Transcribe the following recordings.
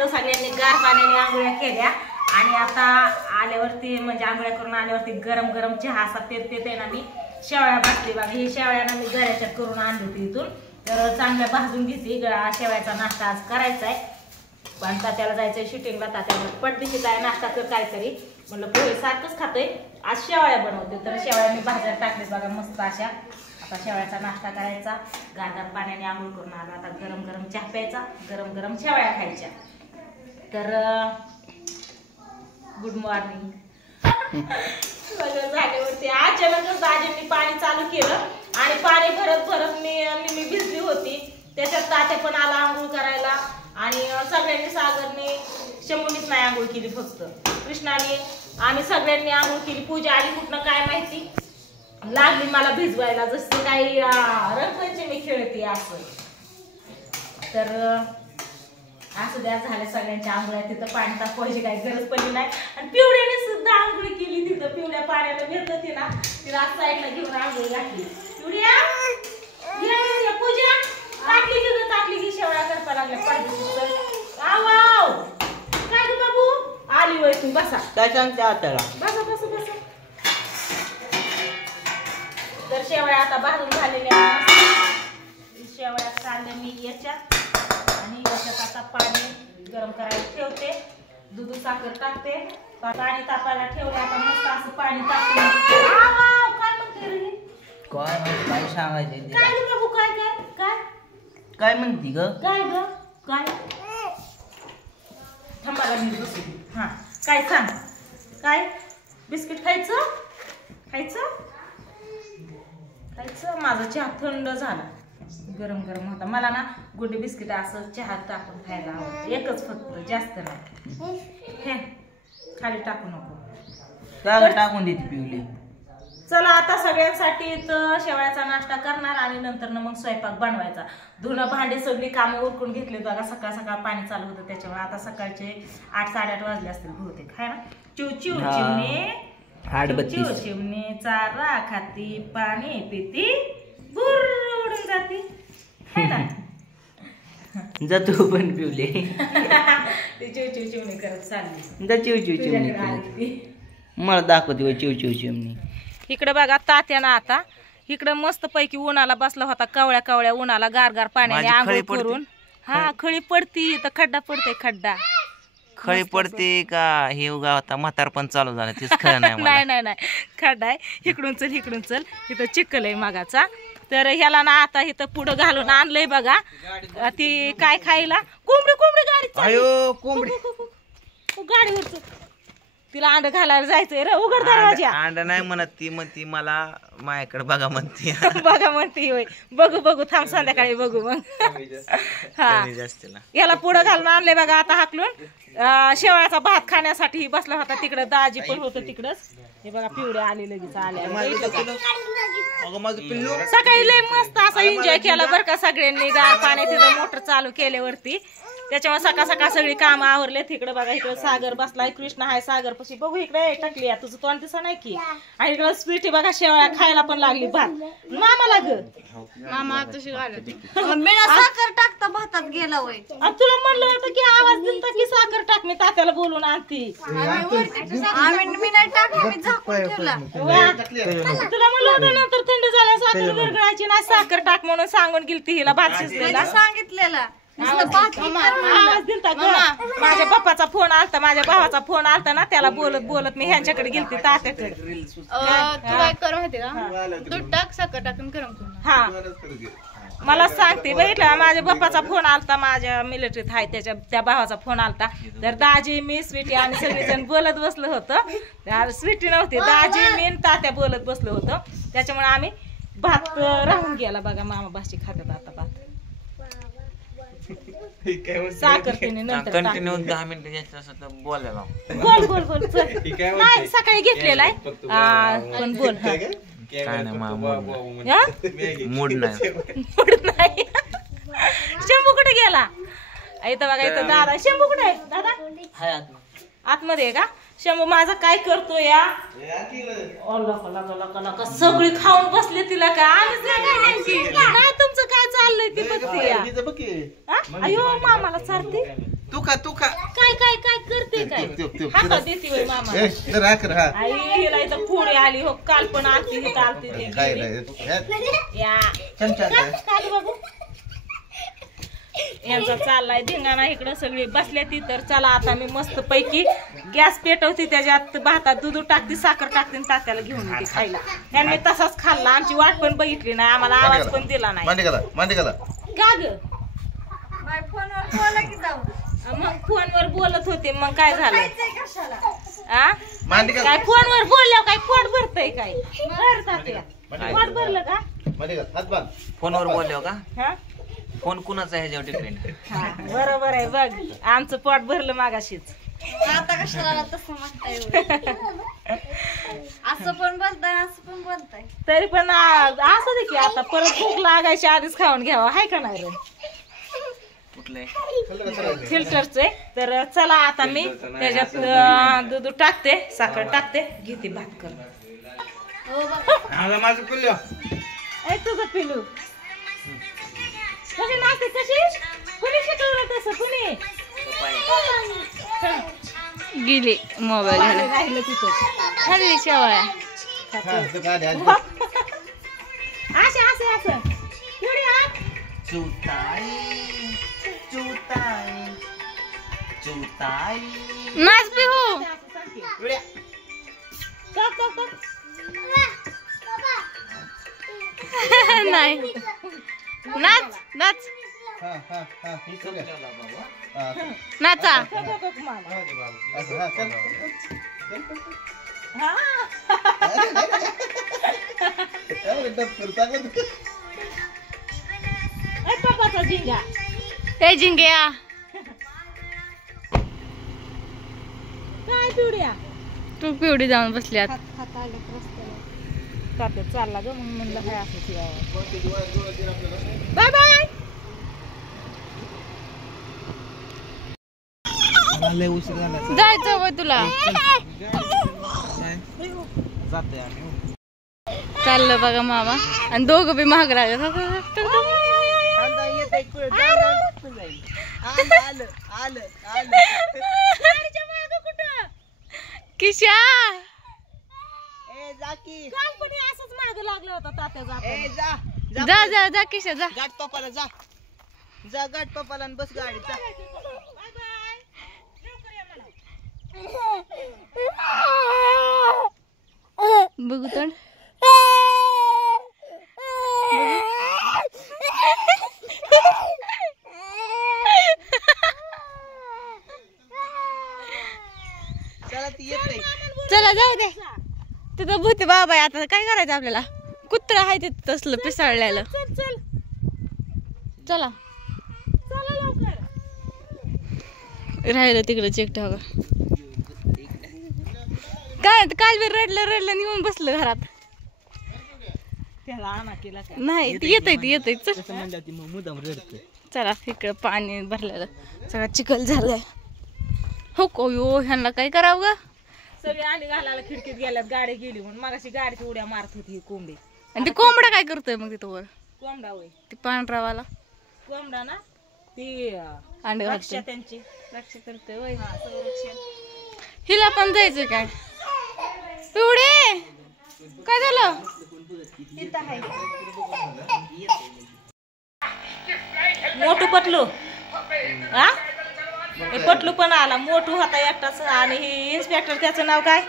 तर सगळ्यांनी गार पाण्याने आंघोळ्या केल्या आणि आता आल्यावरती म्हणजे आंघोळ्या करून आल्यावरती गरम गरम चहा असा पेते ना मी शेवळ्या भाजते बघा. ही शेवळ्यानं मी गळ्याच्या करून आणली होती इथून, तर चांगल्या भाजून घेते. शेवळ्याचा नाश्ता आज करायचा आहे, पण तात्याला जायचंय शूटिंगला. तात्याला पटदिशीच आहे नाश्ता कर काहीतरी, म्हणलं पोहे सारखंच खातोय, आज शेवळ्या बनवते. तर शेवळ्या मी भाज्या टाकले बघा मस्त अशा. आता शेवळ्याचा नाश्ता करायचा, गार पाण्याने आंघोळ करून आला. आता गरम गरम चहा प्यायचा, गरम गरम शेवळ्या खायच्या. तर गुड मॉर्निंग. झाल्यावरती अचानकच दाजींनी पाणी चालू केलं आणि पाणी भरत भरत मी भिजली होती. त्याच्यात तात्या पण आला आंघोळ करायला आणि सगळ्यांनी, सागरने, शंभूनीच नाही आंघोळ केली, फक्त कृष्णाने आम्ही सगळ्यांनी आंघोळ केली. पूजा आली कुठनं काय माहिती, लागली मला भिजवायला जसं काही रंगपंचमी खेळते असं. तर असं द्या झाल्या सगळ्यांच्या आंघोळ्या. तिथं पाणी तापवायची काही गरज पडली नाही आणि पिवड्याने सुद्धा आंघोळ केली तिथं. पिवड्या पाण्याला घेत होती ना, तिला साईडला घेऊन आंघोळ घातली. पिवड्या पूजा टाकली की शेवळ्या करता लागल्या पडद्याची. आव काय ग बाबू आली वय तू, बसा. काय सांगते आताला, बसा बसा बसा. तर शेवळ्या आता भाजून झालेल्या आहेत. शेवळ्या काढल्या मी याच्यात आणि याच्यात आता पाणी गरम करायला ठेवते, दूध साखर टाकते. पाणी तापायला ठेवलं आता मस्त असं पाणी टाकते. काय म्हणते रे, काय सांगायचं, काय ग बाबू, काय काय काय काय म्हणती ग, काय ग काय, थांबाला मी बसू. हा काय सांग, काय बिस्किट खायचं खायचं खायचं. माझा चहा थंड झाला, गरम गरम होता. मला ना गुडी बिस्किट असं चहा टाकून खायला आवडतं, एकच फक्त, जास्त नाही. हे खाली टाकू नको, टाकून देते पिवली. चला आता सगळ्यांसाठी तर शेवळ्याचा नाश्ता करणार आणि नंतर मग स्वयंपाक बनवायचा. धुणं भांडे सगळी कामं उरकून घेतली बघा. सकाळ सकाळ पाणी चालू होतं त्याच्यामुळे आता सकाळचे 8-8:30 वाजले असतील बहुतेक. हाय ना, चिवचिव चिमणे चिमणे चारा खाती, पाणी पिती, बुर उडून जाती, हाय ना. जातो पण पिवले ती चिवचिव चिमणी करत चालली. जा चिवचिव चिमणी मला दाखवते चिवचिव चिमणी. इकडे बघा तात्यानं आता इकडे मस्त पैकी उन्हाला बसला होता, कवळ्या कवळ्या उन्हाला गार पाण्याने आंघोळ करून. हा खळी पडती तर खड्डा पडते, खड्डा खळी पडते का हे उगा होता म्हातारपण चालू झालं तेच खरं नाही. नाही नाही खड्डा आहे, इकडून चल इकडून चल, इथं चिखल आहे मागाचा. तर ह्याला ना आता इथं पुढं घालून आणलंय बघा. ती काय खायला, कोंबडी गाडी गाडीवर तिला अंड घालायला जायचंय रे. उघड दरवाजा. अंड नाही म्हणत ती, म्हणती मला माझ्याकडे बघा म्हणते. बघा म्हणते होय, बघू थांब संध्याकाळी बघू मग. हा याला पुढं घालून आणले बघा आता हाकलून. शेवळ्याचा भात खाण्यासाठी बसला होता तिकडं, दाजी पण होतं तिकडच. हे बघा पिवड्या आले लगेच आल्या. सकाळी लय मस्त असा एन्जॉय केला बरं का सगळ्यांनी, गार पाण्याची मोटर चालू केल्यावरती. त्याच्यामुळे सकाळ सकाळ सगळी कामं आवरले. तिकडे बघा इकडे सागर बसलाय, कृष्ण हाय सागर पशी. बघू इकडे टाकली तुझं तोंड दिसा नाही की. आणि इकडे स्वीटी बघा शेवळ्या खायला पण लागली भात. मामाला ग मामा तशी साखर टाकता भातात गेला होय. तुला म्हणलं होतं की आवाज दिलता की साखर टाक, मी तात्याला बोलून आणती. मी नाही टाकलं, मी झाकून ठेवला. तुला म्हणलं होतं नंतर थंड झाल्या साखर गरगळायची नाही, साखर टाक म्हणून सांगून गेलती हिला भात शिजलेला. सांगितलेला आवाज दिलता ग. माझ्या बाप्पाचा फोन आलता, माझ्या भावाचा फोन आलता ना, त्याला बोलत बोलत मी ह्यांच्याकडे गेलती तात्याकडे. तू काय कर माहिती का, दूध टाक साखर टाकून गरम करून. हा मला सांगते बघितलं, माझ्या बाप्पाचा फोन आलता, माझ्या मिलिटरीत आहे त्या भावाचा फोन आलता. तर दाजी मी स्वीटी आणि सगळेजण बोलत बसलो होतो. स्वीटी नव्हती, दाजी मी तात्या बोलत बसलो होतो. त्याच्यामुळे आम्ही भात राहून गेला बघा. मामा भाजी खातात आता भात. साखर तिने नंतर कंटिन्यू 10 मिनिटं बोलायला. बोल नाही सकाळी घेतलेला आहे पण बोल. काय नाही मूड नाही. शंभू कुठे गेला, इथं बघा इथं दादा. शंभू कुठे आहे दादा, आतमध्ये आहे का. शंभू माझा काय करतो या सगळी खाऊन बसले तिला काय आम्हीच नाही तुमचं काय चाललंय ते बघते या अयो मामाला चालते तू का काय काय काय करते काय हातात देते होय मामा आई हिला इथं पुढे आली हो काल पण आलती इथं आलती या काय बाबू यांचा चाललाय धिंगाणा इकडं सगळी बसल्या ती तर चला आता मी मस्त पैकी गॅस पेटवते त्याच्यात भातात दूध टाकते साखर टाकते आणि तात्याला घेऊन येते खायला त्यांनी तसाच खाल्ला आमची वाट पण बघितली नाही आम्हाला आवाज पण दिला नाही का ग मग फोनवर बोलत होते मग काय झालं काय फोनवर बोलल्यावर काय पोट भरतय काय पोट भरलं का फोनवर बोललो का फोन कुणाचा आहे ह्याच्यावर डिपेंड बरोबर आहे बघ आमचं पोट भरलं मागाशीच आता कशाला तसं म्हणताय असं पण बोलताय असं पण बोलताय तरी पण असं दे की आता परत भूक लागायच्या आधीच खाऊन घ्यावं हाय का नाही रे फिल्टरच आहे तर चला आता मी त्याच्यात दूध टाकते साखर टाकते घेते भात कर तुझं पिलू कशी नाचते कशी कुणी शिकवलं तसं कुणी गेली मोबाईल राहिलं तिथं हल्ली शेवाळ्या असे असे असं पुढे हात नाच पिहू नाही नाच नाच नाचा पप्पाचा झिंगा हे झिंग्या काय पिवड्या तू पिवडी जाऊन बसल्यात चालला ग म्हणून म्हणलं काय असं बाय बाय जायचं वय तुला चाललं बघा मामा आणि दोघं बी महाग लागत किशा असंच माग लागलं होतं तात्याचा जा जा जा किशा जा गाठ पप्पाला जा गाठ पप्पाला बस गाडीचा बघू तर चला जाऊ दे तिथं भूती बाबा आहे आता काय करायचं आपल्याला कुत्रा आहे तिथं तसलं पिसाळलेलं चला राहिलं तिकडे चेक ठेवा काय काल बी रडलं निघून बसलं घरात नाही येतय चला इकडं पाणी भरलेलं सगळं चिखल झालंय हो को ह्यांना काय करावं ग सगळे आली घालायला खिडकीत गेल्यात गाडी गेली म्हणून मगाशी गाडीची उड्या मारत होती ही कोंबडी आणि ती कोंबडा काय करतोय मग तिथं वर कोंबडा होय ती पांढरावाला कोंबडा ना ती अंड रक्षा त्यांची रक्षा करतोय वय संरक्षण हिला पण जायचं काय पिवडे काय झालं मोठू पटलू हा पटलू पण आला मोठू होता एकटाच आणि ही इन्स्पेक्टर त्याचं नाव काय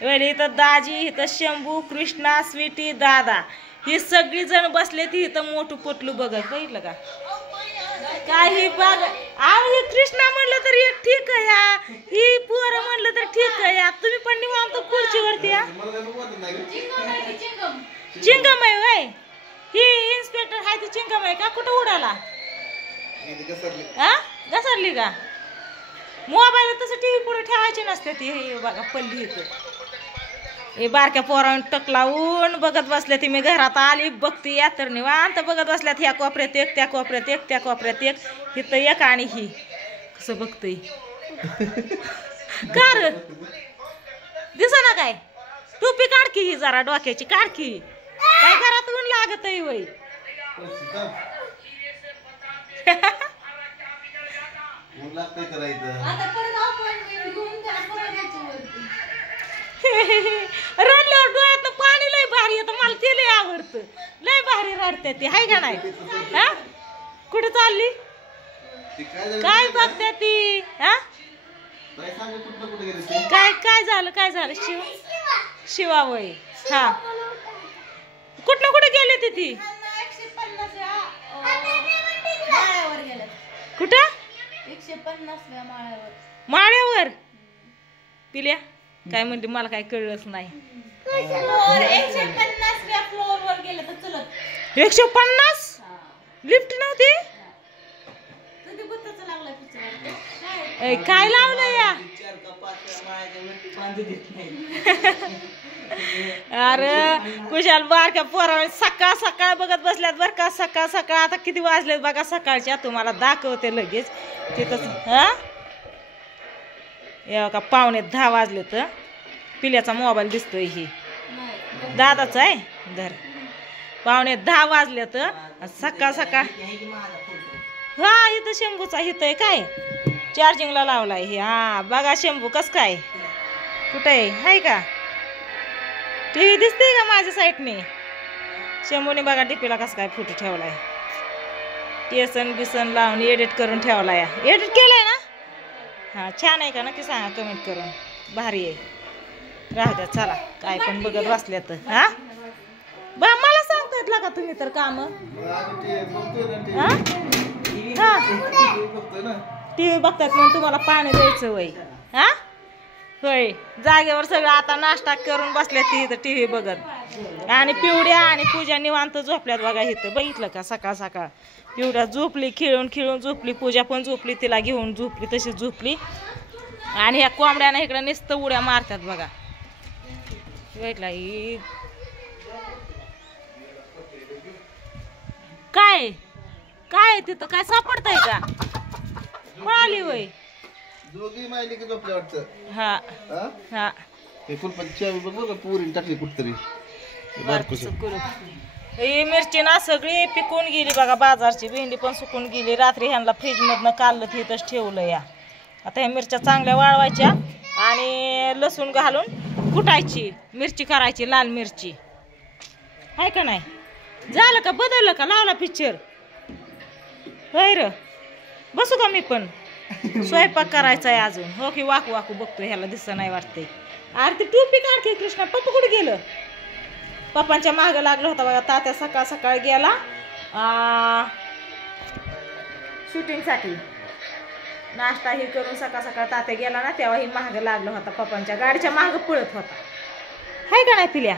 वेळी इथं दाजी इथं शंभू कृष्णा स्वीटी दादा ही सगळी जण बसले ती इथं मोठू पटलू बघत बघितलं का काय ही बघ ही कृष्णा म्हणलं तर एक ठीक आहे या ही पोरं म्हणलं तर ठीक आहे या तुम्ही पण निवांत खुर्चीवरती या चिंगम आहे वय ही इन्स्पेक्टर आहे ती चिंगम आहे का कुठं उडाला हा घसरली का मोबाईल तसं टीव्ही पुढे ठेवायचे नसते ती हे बघा पल्ली इथं हे बारक्या पोरांनी टक लावून बघत बसल्या ती मी घरात आली बघती या तर निवांत बघत बसल्यात ह्या कोपऱ्यात एक त्या कोपऱ्यात एक त्या कोपऱ्यात एक इथं एक आणि ही कसं बघतय कार दिसा ना काय टोपी काढकी ही जरा डोक्याची काढकी काय घरात ऊन लागत आहे वय रडल्यावर डोळ्यात पाणी लय भारी येतं मला ते लय आवडतं लय भारी रडते ती हाय का नाही हा कुठे चालली काय बघते ती हा काय झालं शिवा वय हा कुठं कुठे गेली ती कुठं 150 माळ्यावर पिल्या काय म्हणते मला काय कळलंच नाही 150 फ्लोअर वर गेले तर चलत 150 लिफ्ट नव्हती काय लावलं या अरे कुशाल बारक्या पोरा सकाळ सकाळ बघत बसल्यात बर का सकाळ सकाळ आता किती वाजलेत बघा सकाळच्या तुम्हाला दाखवते लगेच तिथंच हा का 9:45 वाजले तर पिल्याचा मोबाईल दिसतोय ही दादाचा आहे धर 9:45 वाजले तर सकाळ सकाळ हा इथं शंभूचा हित आहे काय चार्जिंगला लावलाय हे हा बघा शंभू कस काय कुठे आहे हाय का टीव्ही दिसते का माझ्या साईडने शंभूने बघा टीपीला कस काय फोटो ठेवलाय केसन बिसन लावून एडिट करून ठेवलाय एडिट केलाय ना हा छान आहे का नक्की सांगा कमेंट करून भारी आहे राहू द्या चला काय पण बघत बसल्या तर हा बा मला सांगतायत का तुम्ही तर काम टीव्ही बघतात म्हणून तुम्हाला पाणी द्यायचं वय हा होय जागेवर सगळं आता नाश्ता करून बसल्या ती इथं टीव्ही बघत आणि पिवड्या आणि पूजा निवांत झोपल्यात बघा इथं बघितलं का सकाळ सकाळ पिवड्या झोपली खेळून खेळून झोपली पूजा पण झोपली तिला घेऊन झोपली तशी झोपली आणि ह्या कोंबड्यानं इकडं नुसतं उड्या मारतात बघा बघितला काय काय तिथं काय सापडतंय का पळाली वय दोघी मायली की झोपल्या वाटतं हा हा हे फुलपंची बघ बघ पुरी टाकली कुठतरी ही मिरची ना सगळी पिकून गेली बघा बाजारची भेंडी पण सुकून गेली रात्री ह्यांना फ्रीज मधनं काढलं तिथंच ठेवलं या आता ह्या मिरच्या चांगल्या वाळवायच्या आणि लसूण घालून कुटायची मिरची करायची लाल मिरची आहे का नाही झालं का बदललं का लावला पिक्चर होय र बसू का मी पण स्वयंपाक करायचा आहे अजून हो की वाकू वाकू बघतो ह्याला दिसत नाही वाटतंय अरे ती टोपी काढ की कृष्णा पप्पा कुठे गेलं पप्पांच्या मागं लागलं होता बघा तात्या सकाळ सकाळ गेला शूटिंगसाठी नाश्ता ही करून सकाळ सकाळ तात्या गेला ना तेव्हा ही मागं लागलं होता पप्पांच्या गाडीच्या मागं पळत होता हाय का नाही पिल्या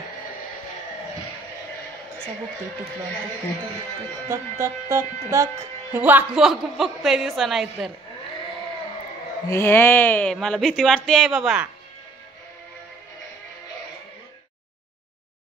तक तक तक तक वाकू वाकू बघतोय दिसा नाही तर हे मला भीती वाटते बाबा